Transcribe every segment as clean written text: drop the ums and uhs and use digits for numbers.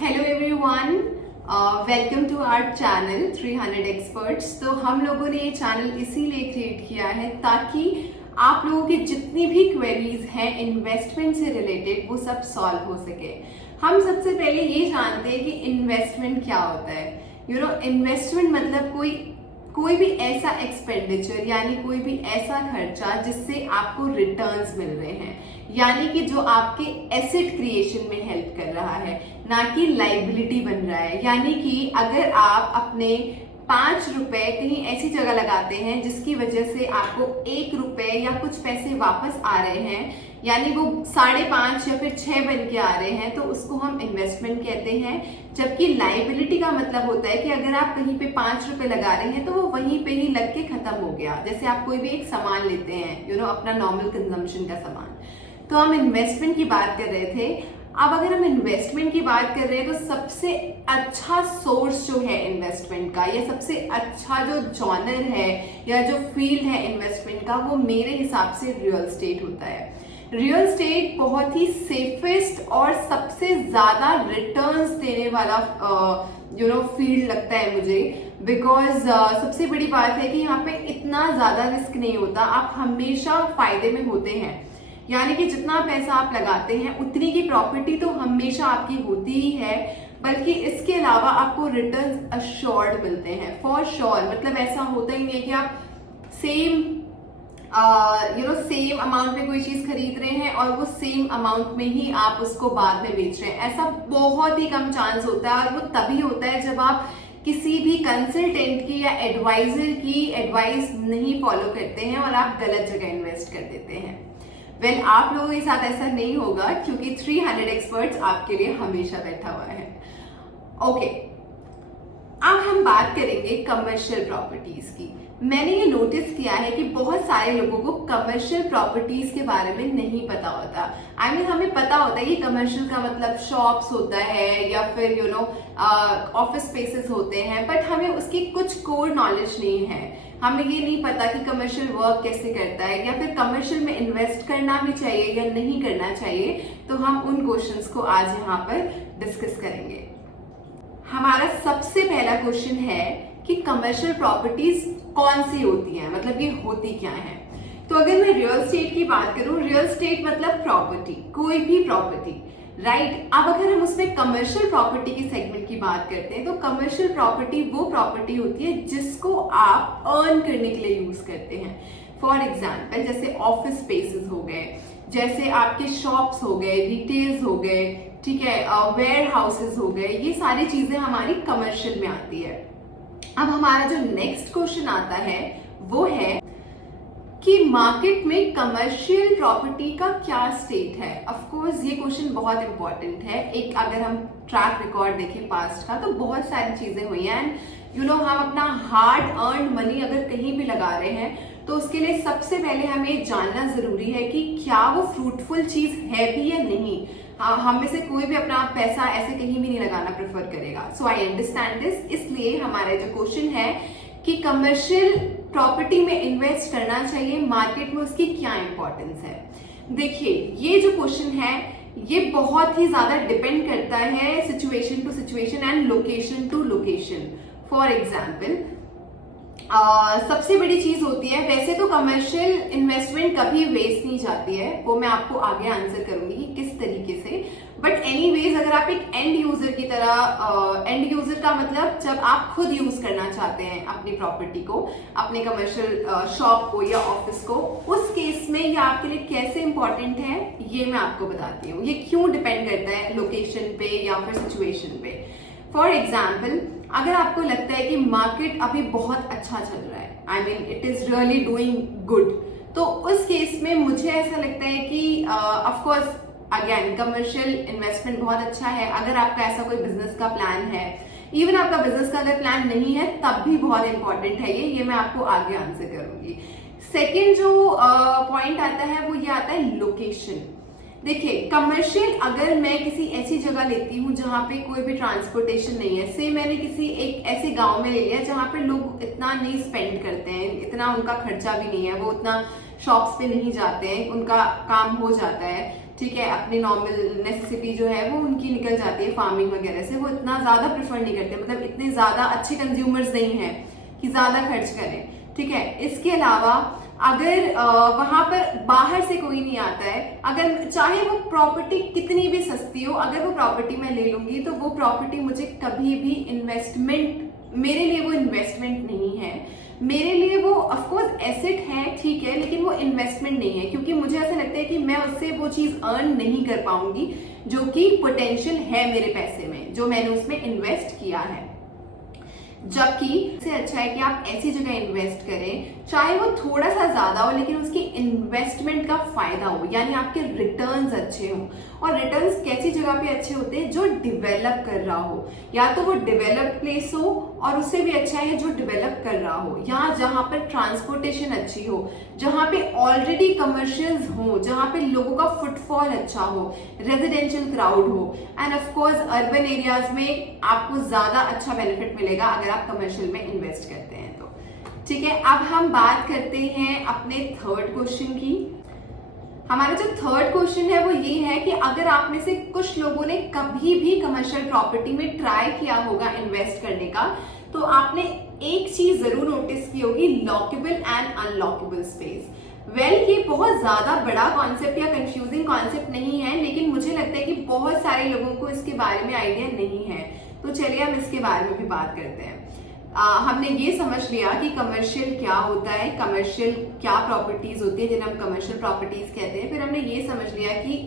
Hello everyone, welcome to our channel 300 experts. तो हम लोगों ने ये चैनल इसीलिए क्रिएट किया है ताकि आप लोगों की जितनी भी क्वेरीज हैं इन्वेस्टमेंट से रिलेटेड वो सब सॉल्व हो सके। हम सबसे पहले ये जानते हैं कि इन्वेस्टमेंट क्या होता है। इन्वेस्टमेंट मतलब कोई भी ऐसा एक्सपेंडिचर यानी कोई भी ऐसा खर्चा जिससे आपको रिटर्न्स मिल रहे हैं, यानी कि जो आपके एसेट क्रिएशन में हेल्प कर रहा है, ना कि लाइबिलिटी बन रहा है। यानी कि अगर आप अपने 5 रुपए कहीं ऐसी जगह लगाते हैं जिसकी वजह से आपको 1 रुपए या कुछ पैसे वापस आ रहे हैं, यानी वो 5.5 या फिर 6 बन के आ रहे हैं, तो उसको हम इन्वेस्टमेंट कहते हैं। जबकि लाइबिलिटी का मतलब होता है कि अगर आप कहीं पे 5 रुपए लगा रहे हैं तो वो वहीं पे ही लग के खत्म हो गया। जैसे आप कोई भी एक सामान लेते हैं, अपना नॉर्मल कंजम्पशन का सामान, तो हम इन्वेस्टमेंट की बात कर रहे थे। अब अगर हम इन्वेस्टमेंट की बात कर रहे हैं तो सबसे अच्छा सोर्स जो है इन्वेस्टमेंट का, या सबसे अच्छा जो जॉनर है या जो फील्ड है इन्वेस्टमेंट का, वो मेरे हिसाब से रियल एस्टेट होता है। रियल एस्टेट बहुत ही सेफेस्ट और सबसे ज्यादा रिटर्न्स देने वाला फील्ड लगता है मुझे। बिकॉज सबसे बड़ी बात है कि यहाँ पे इतना ज्यादा रिस्क नहीं होता, आप हमेशा फायदे में होते हैं। यानी कि जितना पैसा आप लगाते हैं उतनी की प्रॉपर्टी तो हमेशा आपकी होती ही है, बल्कि इसके अलावा आपको रिटर्न्स अश्योर्ड मिलते हैं फॉर श्योर। मतलब ऐसा होता ही नहीं है कि आप सेम अमाउंट में कोई चीज खरीद रहे हैं और वो सेम अमाउंट में ही आप उसको बाद में बेच रहे हैं। ऐसा बहुत ही कम चांस होता है, और वो तभी होता है जब आप किसी भी कंसल्टेंट की या एडवाइजर की एडवाइस नहीं फॉलो करते हैं और आप गलत जगह इन्वेस्ट कर देते हैं। आप लोगों के साथ ऐसा नहीं होगा, क्योंकि 300 एक्सपर्ट्स आपके लिए हमेशा बैठा हुआ है। ओके, अब हम बात करेंगे कमर्शियल प्रॉपर्टीज की। मैंने ये नोटिस किया है कि बहुत सारे लोगों को कमर्शियल प्रॉपर्टीज के बारे में नहीं पता होता। हमें पता होता है कि कमर्शियल का मतलब शॉप्स होता है या फिर ऑफिस स्पेसेस होते हैं, बट हमें उसकी कुछ कोर नॉलेज नहीं है। हमें ये नहीं पता कि कमर्शियल वर्क कैसे करता है, या फिर कमर्शियल में इन्वेस्ट करना भी चाहिए या नहीं करना चाहिए। तो हम उन क्वेश्चंस को आज यहाँ पर डिस्कस करेंगे। हमारा सबसे पहला क्वेश्चन है कि कमर्शियल प्रॉपर्टीज कौन सी होती हैं, मतलब ये होती क्या है। तो अगर मैं रियल एस्टेट की बात करूं, रियल एस्टेट मतलब प्रॉपर्टी, कोई भी प्रॉपर्टी, राइट। अब अगर हम उसमें कमर्शियल प्रॉपर्टी के सेगमेंट की बात करते हैं, तो कमर्शियल प्रॉपर्टी वो प्रॉपर्टी होती है जिसको आप अर्न करने के लिए यूज करते हैं। फॉर एग्जाम्पल, जैसे ऑफिस स्पेसेस हो गए, जैसे आपके शॉप्स हो गए, रिटेल्स हो गए, ठीक है, वेयर हाउसेस हो गए, ये सारी चीजें हमारी कमर्शियल में आती है। अब हमारा जो नेक्स्ट क्वेश्चन आता है वो है कि मार्केट में कमर्शियल प्रॉपर्टी का क्या स्टेट है। ऑफ कोर्स ये क्वेश्चन बहुत इंपॉर्टेंट है। एक अगर हम ट्रैक रिकॉर्ड देखें पास्ट का, तो बहुत सारी चीजें हुई हैं। एंड हम अपना हार्ड अर्न मनी अगर कहीं भी लगा रहे हैं तो उसके लिए सबसे पहले हमें जानना जरूरी है कि क्या वो फ्रूटफुल चीज है भी या नहीं। हम में से कोई भी अपना पैसा ऐसे कहीं भी नहीं लगाना प्रेफर करेगा। सो आई अंडरस्टैंड दिस। इसलिए हमारा जो क्वेश्चन है कि कमर्शियल प्रॉपर्टी में इन्वेस्ट करना चाहिए, मार्केट में उसकी क्या इंपॉर्टेंस है। देखिए, ये जो क्वेश्चन है ये बहुत ही ज्यादा डिपेंड करता है situation to situation and location to location. For example, सबसे बड़ी चीज होती है, वैसे तो कमर्शियल इन्वेस्टमेंट कभी वेस्ट नहीं जाती है, वो मैं आपको आगे आंसर करूंगी कि किस तरीके से। बट एनीवेज, अगर आप एक एंड यूजर की तरह, एंड यूजर का मतलब जब आप खुद यूज करना चाहते हैं अपनी प्रॉपर्टी को, अपने कमर्शियल शॉप को या ऑफिस को, उस केस में ये आपके लिए कैसे इंपॉर्टेंट है ये मैं आपको बताती हूँ। ये क्यों डिपेंड करता है लोकेशन पे या फिर सिचुएशन पे। फॉर एग्जाम्पल, अगर आपको लगता है कि मार्केट अभी बहुत अच्छा चल रहा है, it is really doing good, तो उस केस में मुझे ऐसा लगता है कि ऑफकोर्स अगेन कमर्शियल इन्वेस्टमेंट बहुत अच्छा है। अगर आपका ऐसा कोई बिजनेस का प्लान है, इवन आपका बिजनेस का अगर प्लान नहीं है तब भी बहुत इंपॉर्टेंट है ये मैं आपको आगे आंसर करूंगी। सेकेंड जो पॉइंट आता है वो ये आता है लोकेशन। देखिए, कमर्शियल अगर मैं किसी ऐसी जगह लेती हूँ जहाँ पे कोई भी ट्रांसपोर्टेशन नहीं है, से मैंने किसी एक ऐसे गांव में ले लिया जहाँ पे लोग इतना नहीं स्पेंड करते हैं, इतना उनका खर्चा भी नहीं है, वो उतना शॉप्स पे नहीं जाते हैं, उनका काम हो जाता है, ठीक है, अपनी नॉर्मल नेसेसिटी जो है वो उनकी निकल जाती है फार्मिंग वगैरह से, वो इतना ज्यादा प्रेफर नहीं करते, मतलब इतने ज्यादा अच्छे कंज्यूमर्स नहीं है कि ज्यादा खर्च करें, ठीक है। इसके अलावा अगर वहां पर बाहर से कोई नहीं आता है, अगर चाहे वो प्रॉपर्टी कितनी भी सस्ती हो, अगर वो प्रॉपर्टी मैं ले लूंगी तो वो प्रॉपर्टी मुझे कभी भी इन्वेस्टमेंट, मेरे लिए वो इन्वेस्टमेंट नहीं है, मेरे लिए वो ऑफ कोर्स एसेट है, ठीक है, लेकिन वो इन्वेस्टमेंट नहीं है, क्योंकि मुझे ऐसा लगता है कि मैं उससे वो चीज अर्न नहीं कर पाऊंगी जो कि पोटेंशियल है मेरे पैसे में, जो मैंने उसमें इन्वेस्ट किया है। जबकि इससे अच्छा है कि आप ऐसी जगह इन्वेस्ट करें, चाहे वो थोड़ा सा ज्यादा हो लेकिन उसकी इन्वेस्टमेंट का फायदा हो, यानी आपके रिटर्न्स अच्छे हों। और रिटर्न्स कैसी जगह पे अच्छे होते हैं? जो डेवलप कर रहा हो, या तो वो डेवलप्ड प्लेस हो, और उससे भी अच्छा है जो डेवलप कर रहा हो, या जहां पर ट्रांसपोर्टेशन अच्छी हो, जहां पे ऑलरेडी कमर्शियल्स हो, जहां पे लोगों का फुटफॉल अच्छा हो, रेजिडेंशियल क्राउड हो, end of course urban areas में आपको ज्यादा अच्छा बेनिफिट मिलेगा अगर आप कमर्शियल में इन्वेस्ट करते हैं तो, ठीक है। अब हम बात करते हैं अपने थर्ड क्वेश्चन की। हमारा जो थर्ड क्वेश्चन है वो ये है कि अगर आप में से कुछ लोगों ने कभी भी कमर्शियल प्रॉपर्टी में ट्राई किया होगा इन्वेस्ट करने का, तो आपने एक चीज जरूर नोटिस की होगी, लॉकेबल एंड अनलॉकेबल स्पेस। वेल, ये बहुत ज्यादा बड़ा कॉन्सेप्ट या कंफ्यूजिंग कॉन्सेप्ट नहीं है, लेकिन मुझे लगता है कि बहुत सारे लोगों को इसके बारे में आइडिया नहीं है, तो चलिए हम इसके बारे में भी बात करते हैं। हमने ये समझ लिया कि कमर्शियल क्या होता है, कमर्शियल क्या प्रॉपर्टीज होती है जिन्हें हम कमर्शियल प्रॉपर्टीज कहते हैं। फिर हमने ये समझ लिया कि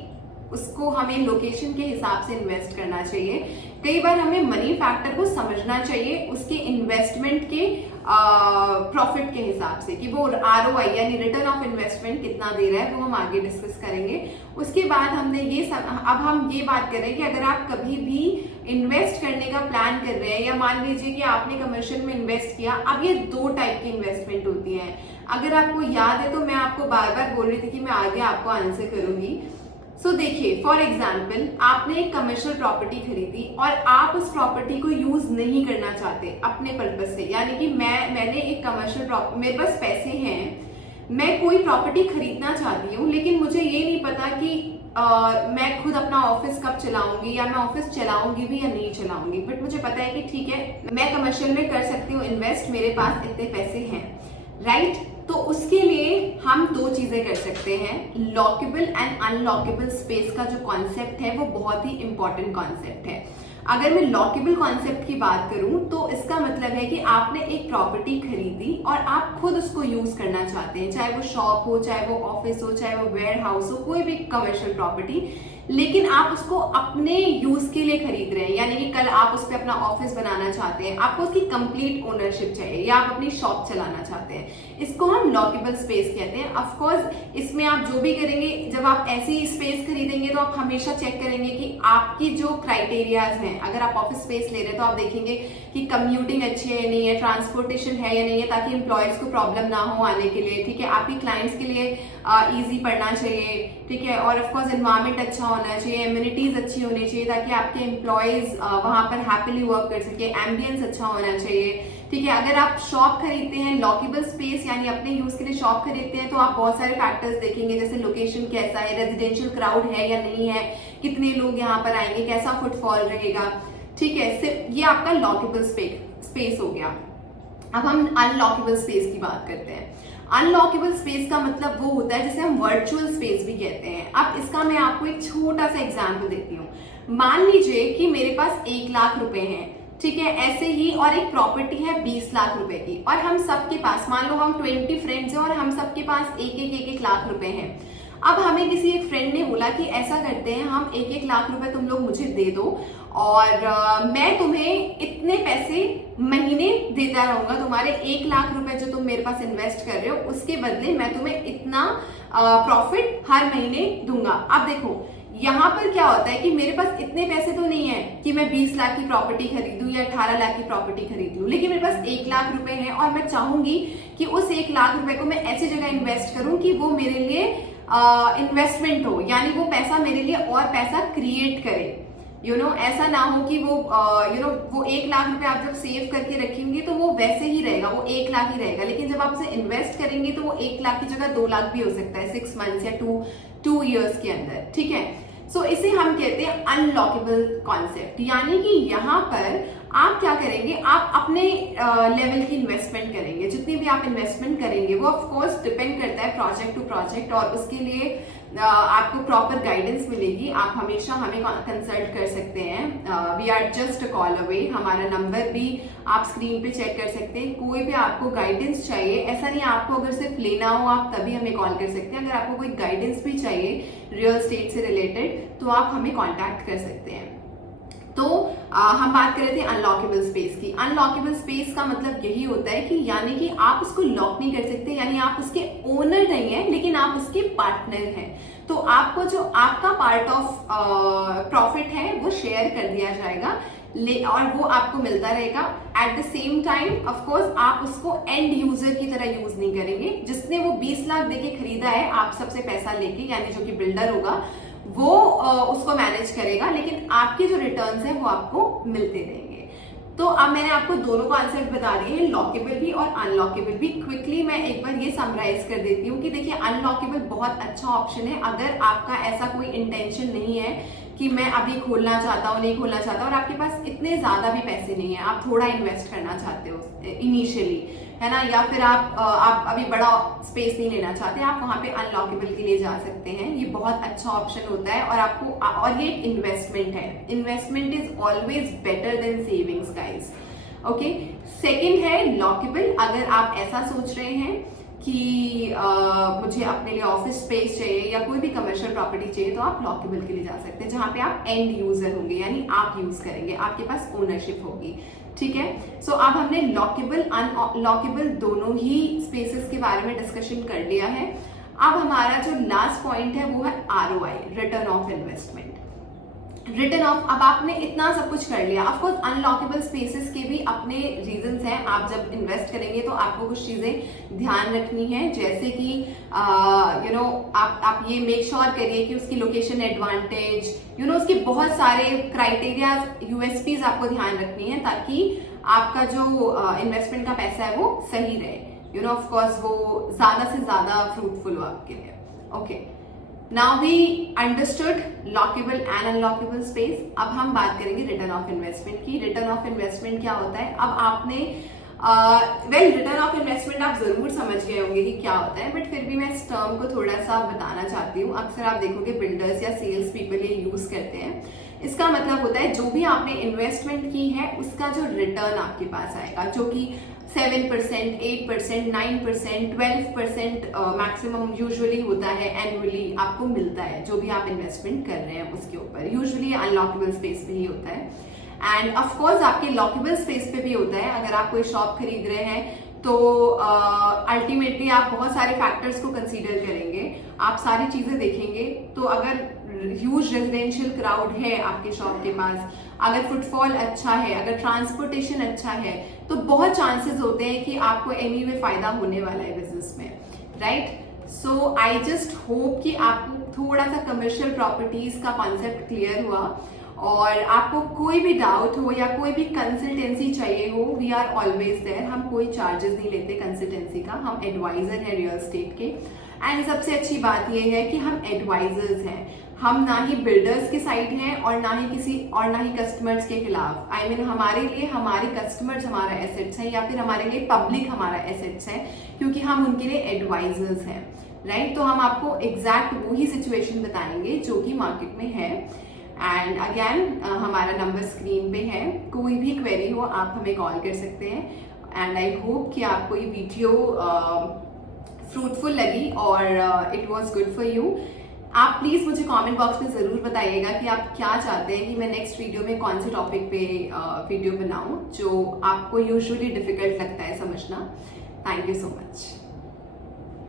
उसको हमें लोकेशन के हिसाब से इन्वेस्ट करना चाहिए। कई बार हमें मनी फैक्टर को समझना चाहिए उसके इन्वेस्टमेंट के प्रॉफिट के हिसाब से, कि वो ROI यानी रिटर्न ऑफ इन्वेस्टमेंट कितना दे रहा है, वो हम आगे डिस्कस करेंगे। उसके बाद हमने अब हम ये बात करें कि अगर आप कभी भी इन्वेस्ट करने का प्लान कर रहे हैं, या मान लीजिए कि आपने कमर्शियल में इन्वेस्ट किया, अब ये दो टाइप की इन्वेस्टमेंट होती है। अगर आपको याद है तो मैं आपको बार बार बोल रही थी कि मैं आगे आपको आंसर करूंगी। सो देखिए, फॉर एग्जाम्पल आपने एक कमर्शियल प्रॉपर्टी खरीदी और आप उस प्रॉपर्टी को यूज नहीं करना चाहते अपने पर्पज से, यानी कि मैंने एक कमर्शियल मेरे पास पैसे हैं, मैं कोई प्रॉपर्टी खरीदना चाहती हूँ, लेकिन मुझे ये नहीं पता कि मैं खुद अपना ऑफिस कब चलाऊंगी, या मैं ऑफिस चलाऊंगी भी या नहीं चलाऊंगी, बट मुझे पता है कि ठीक है मैं कमर्शियल में कर सकती हूँ इन्वेस्ट, मेरे पास इतने पैसे हैं, राइट। तो उसके लिए हम दो चीजें कर सकते हैं। लॉकेबल एंड अनलॉकेबल स्पेस का जो कॉन्सेप्ट है वो बहुत ही इंपॉर्टेंट कॉन्सेप्ट है। अगर मैं लॉकेबल कॉन्सेप्ट की बात करूं तो इसका मतलब है कि आपने एक प्रॉपर्टी खरीदी और आप खुद उसको यूज करना चाहते हैं, चाहे वो शॉप हो, चाहे वो ऑफिस हो, चाहे वो वेयर हाउस हो, कोई भी कमर्शियल प्रॉपर्टी, लेकिन आप उसको अपने यूज के लिए खरीद रहे हैं, यानी कि कल आप उस पर अपना ऑफिस बनाना चाहते हैं, आपको उसकी कंप्लीट ओनरशिप चाहिए, या आप अपनी शॉप चलाना चाहते हैं, इसको हम लॉकेबल स्पेस कहते हैं। ऑफ कोर्स इसमें आप जो भी करेंगे, जब आप ऐसी स्पेस खरीदेंगे तो आप हमेशा चेक करेंगे कि आपकी जो क्राइटेरियाज हैं, अगर आप ऑफिस स्पेस ले रहे हैं तो आप देखेंगे कि कम्यूटिंग अच्छी है या नहीं है, ट्रांसपोर्टेशन है या नहीं है, ताकि एम्प्लॉयज को प्रॉब्लम ना हो आने के लिए, ठीक है, आपकी क्लाइंट्स के लिए ईजी पड़ना चाहिए, ठीक है, और ऑफकोर्स एनवायरमेंट अच्छा होना चाहिए, एम्यूनिटीज अच्छी होनी चाहिए ताकि आपके एम्प्लॉयज वहां पर हैप्पीली वर्क कर सके, एम्बियंस अच्छा होना चाहिए, ठीक है। अगर आप शॉप खरीदते हैं, लॉकेबल स्पेस यानी अपने यूज के लिए शॉप खरीदते हैं, तो आप बहुत सारे फैक्टर्स देखेंगे, जैसे लोकेशन कैसा है, रेजिडेंशियल क्राउड है या नहीं है, कितने लोग यहाँ पर आएंगे, कैसा फुटफॉल रहेगा, ठीक है, सिर्फ ये आपका लॉकेबल स्पेस हो गया। अब हम अनलॉकेबल स्पेस की बात करते हैं। अनलॉकेबल स्पेस का मतलब वो होता है जिसे हम वर्चुअल स्पेस भी कहते हैं। अब इसका मैं आपको एक छोटा सा एग्जांपल देती हूँ। मान लीजिए कि मेरे पास 1 लाख रुपए हैं, ठीक है, ऐसे ही, और एक प्रॉपर्टी है 20 लाख रुपए की, और हम सबके पास, मान लो हम 20 फ्रेंड्स हैं और हम सबके पास एक लाख रुपए हैं। अब हमें किसी एक फ्रेंड ने बोला कि ऐसा करते हैं, हम 1 लाख रुपए तुम लोग मुझे दे दो और मैं तुम्हें इतने पैसे महीने देता रहूंगा, तुम्हारे 1 लाख रुपए जो तुम मेरे पास इन्वेस्ट कर रहे हो उसके बदले मैं तुम्हें इतना प्रॉफिट हर महीने दूंगा। अब देखो यहाँ पर क्या होता है कि मेरे पास इतने पैसे तो नहीं है कि मैं 20 लाख की प्रॉपर्टी खरीदूं या 18 लाख की प्रॉपर्टी खरीद लूं, लेकिन मेरे पास 1 लाख रुपए हैं और मैं चाहूंगी कि उस 1 लाख रुपए को मैं ऐसी जगह इन्वेस्ट करूं कि वो मेरे लिए इन्वेस्टमेंट हो, यानी वो पैसा मेरे लिए और पैसा क्रिएट करे। ऐसा ना हो कि वो वो 1 लाख रुपए आप जब सेव करके रखेंगे तो वो वैसे ही रहेगा, वो 1 लाख ही रहेगा, लेकिन जब आप उसे इन्वेस्ट करेंगे तो वो 1 लाख की जगह 2 लाख भी हो सकता है, 6 मंथ्स या 2 इयर्स के अंदर, ठीक है। सो इसे हम कहते हैं अनलॉकेबल कॉन्सेप्ट, यानी कि यहाँ पर आप क्या करेंगे, आप अपने लेवल की इन्वेस्टमेंट करेंगे। जितनी भी आप इन्वेस्टमेंट करेंगे वो ऑफ कोर्स डिपेंड करता है प्रोजेक्ट टू प्रोजेक्ट, और उसके लिए आपको प्रॉपर गाइडेंस मिलेगी। आप हमेशा हमें कंसल्ट कर सकते हैं, we are just a call away. हमारा नंबर भी आप स्क्रीन पे चेक कर सकते हैं। कोई भी आपको गाइडेंस चाहिए, ऐसा नहीं आपको अगर सिर्फ लेना हो आप तभी हमें कॉल कर सकते हैं। अगर आपको कोई गाइडेंस भी चाहिए रियल एस्टेट से रिलेटेड तो आप हमें कॉन्टैक्ट कर सकते हैं। तो हम बात कर रहे थे अनलॉकेबल स्पेस की। अनलॉकेबल स्पेस का मतलब यही होता है कि यानी कि आप उसको लॉक नहीं कर सकते, यानी आप उसके ओनर नहीं है लेकिन आप उसके पार्टनर हैं। तो आपको जो आपका पार्ट ऑफ प्रॉफिट है वो शेयर कर दिया जाएगा और वो आपको मिलता रहेगा। At the same time of course आप उसको एंड यूजर की तरह यूज नहीं करेंगे। जिसने वो 20 लाख देके खरीदा है आप सबसे पैसा लेके, यानी जो कि बिल्डर होगा वो उसको मैनेज करेगा, लेकिन आपके जो रिटर्न्स हैं वो आपको मिलते रहेंगे। तो अब मैंने आपको दोनों कॉन्सेप्ट बता दिए हैं, लॉकेबल भी और अनलॉकेबल भी। क्विकली मैं एक बार ये समराइज कर देती हूँ कि देखिए अनलॉकेबल बहुत अच्छा ऑप्शन है अगर आपका ऐसा कोई इंटेंशन नहीं है कि मैं अभी खोलना चाहता हूँ, नहीं खोलना चाहता, और आपके पास इतने ज्यादा भी पैसे नहीं है, आप थोड़ा इन्वेस्ट करना चाहते हो इनिशियली, है ना, या फिर आप अभी बड़ा स्पेस नहीं लेना चाहते, आप वहां पे अनलॉकेबल के लिए जा सकते हैं। ये बहुत अच्छा ऑप्शन होता है और आपको, और ये इन्वेस्टमेंट है। Investment is always better than savings guys, okay. Second है लॉकेबल। अगर आप ऐसा सोच रहे हैं कि मुझे अपने लिए ऑफिस स्पेस चाहिए या कोई भी कमर्शियल प्रॉपर्टी चाहिए तो आप लॉकेबल के लिए जा सकते हैं, जहां पे आप एंड यूजर होंगे, यानी आप यूज करेंगे, आपके पास ओनरशिप होगी, ठीक है। सो अब हमने लॉकेबल अनलॉकेबल दोनों ही स्पेसेस के बारे में डिस्कशन कर लिया है। अब हमारा जो लास्ट पॉइंट है वो है ROI, return of investment. Return of, अब आपने इतना सब कुछ कर लिया। ऑफ कोर्स अनलॉकेबल स्पेसेस के भी अपने रीजंस हैं। आप जब इन्वेस्ट करेंगे तो आपको कुछ चीजें ध्यान रखनी है, जैसे कि आप ये मेक श्योर करिए कि उसकी लोकेशन एडवांटेज, उसके बहुत सारे क्राइटेरियाज, USPs आपको ध्यान रखनी है ताकि आपका जो इन्वेस्टमेंट का पैसा है वो सही रहे, ऑफ कोर्स वो ज्यादा से ज्यादा फ्रूटफुल हो आपके लिए, okay. Now we understood lockable and unlockable space. अब हम बात करेंगे रिटर्न ऑफ इन्वेस्टमेंट की। रिटर्न ऑफ इन्वेस्टमेंट क्या होता है? अब आपने रिटर्न ऑफ इन्वेस्टमेंट आप जरूर समझ गए होंगे कि क्या होता है, बट फिर भी मैं इस टर्म को थोड़ा सा बताना चाहती हूँ। अक्सर आप देखोगे बिल्डर्स या सेल्स पीपल ये यूज करते हैं। इसका मतलब होता है जो भी आपने इन्वेस्टमेंट की है उसका जो रिटर्न आपके पास आएगा, जो कि 7%, 8%, 9%, 12% मैक्सिमम यूजुअली होता है एनुअली आपको मिलता है, जो भी आप इन्वेस्टमेंट कर रहे हैं उसके ऊपर। यूजुअली अनलॉकेबल स्पेस पे ही होता है एंड ऑफ कोर्स आपके लॉकेबल स्पेस पे भी होता है। अगर आप कोई शॉप खरीद रहे हैं तो अल्टीमेटली आप बहुत सारे फैक्टर्स को कंसीडर करेंगे, आप सारी चीजें देखेंगे। तो अगर ह्यूज रेजिडेंशियल क्राउड है आपके शॉप के पास, अगर फुटफॉल अच्छा है, अगर ट्रांसपोर्टेशन अच्छा है, तो बहुत चांसेस होते हैं कि आपको एनीवे फायदा होने वाला है बिजनेस में, right. So I just hope कि आपको थोड़ा सा कमर्शियल प्रॉपर्टीज का कॉन्सेप्ट क्लियर हुआ, और आपको कोई भी डाउट हो या कोई भी कंसल्टेंसी चाहिए हो, वी आर ऑलवेज देयर। हम कोई चार्जेस नहीं लेते कंसल्टेंसी का, हम एडवाइजर है रियल एस्टेट के। एंड सबसे अच्छी बात यह है कि हम एडवाइजर्स हैं, हम ना ही बिल्डर्स के साइड हैं और ना ही कस्टमर्स के खिलाफ। I mean, हमारे लिए हमारे कस्टमर्स हमारा एसेट्स है, या फिर हमारे लिए पब्लिक हमारा एसेट्स है, क्योंकि हम उनके लिए एडवाइजर्स हैं, राइट। तो हम आपको एग्जैक्ट वही सिचुएशन बताएंगे जो कि मार्केट में है। एंड अगेन हमारा नंबर स्क्रीन पे है, कोई भी क्वेरी हो आप हमें कॉल कर सकते हैं। एंड आई होप कि आपको ये वीडियो फ्रूटफुल लगी और it was good for you. आप प्लीज मुझे कमेंट बॉक्स में जरूर बताइएगा कि आप क्या चाहते हैं कि मैं नेक्स्ट वीडियो में कौन से टॉपिक पे वीडियो बनाऊं जो आपको यूजुअली डिफिकल्ट लगता है समझना। Thank you so much.